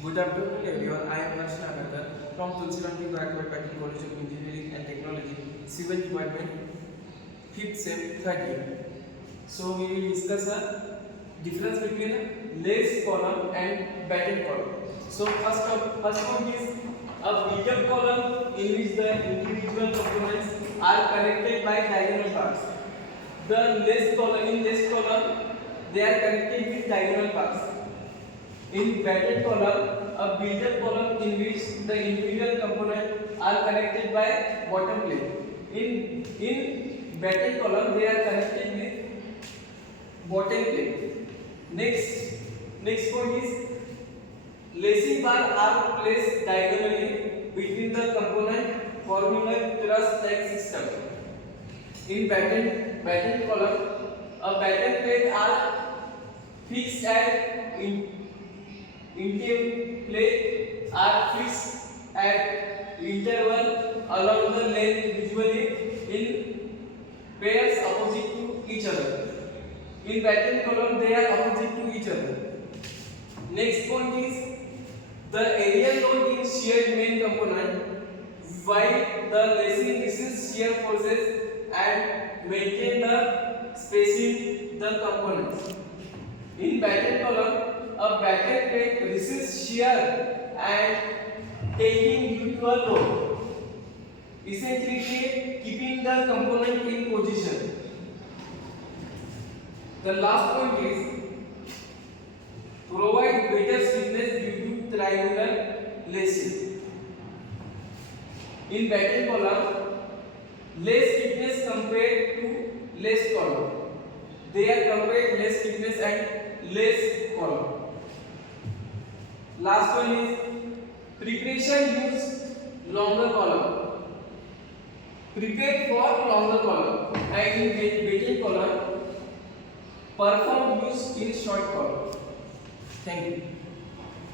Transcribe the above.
Good afternoon everyone. I am Nagarkar from Laced and College of Engineering and Technology, Civil Department, 5th Sem, 3rd year. So we will discuss the difference between laced column and battened column. So first one is a built-up column in which the individual components are connected by diagonal paths. The laced column they are connected with diagonal paths. In battened column, a built-up column in which the individual components are connected by bottom plane. In battened column, they are connected with bottom plane. Next point is lacing bar are placed diagonally between the component, forming a truss-like system. In battened column, a batten plate are fixed at intim plate are fixed at interval along the length, usually in pairs opposite to each other. In battened column, they are opposite to each other. Next point is the aerial load is shear main component, while the lacing resists shear forces and maintain the spacing the components. In battened column, a batten plate resists shear and taking due to a load, essentially keeping the component in position. The last point is provide better stiffness due to triangular lacing. In battened column, less stiffness compared to laced column. They are compared less stiffness and less column. Last one is preparation use longer column. Prepared for longer column, and in battened column perform use in short column. Thank you.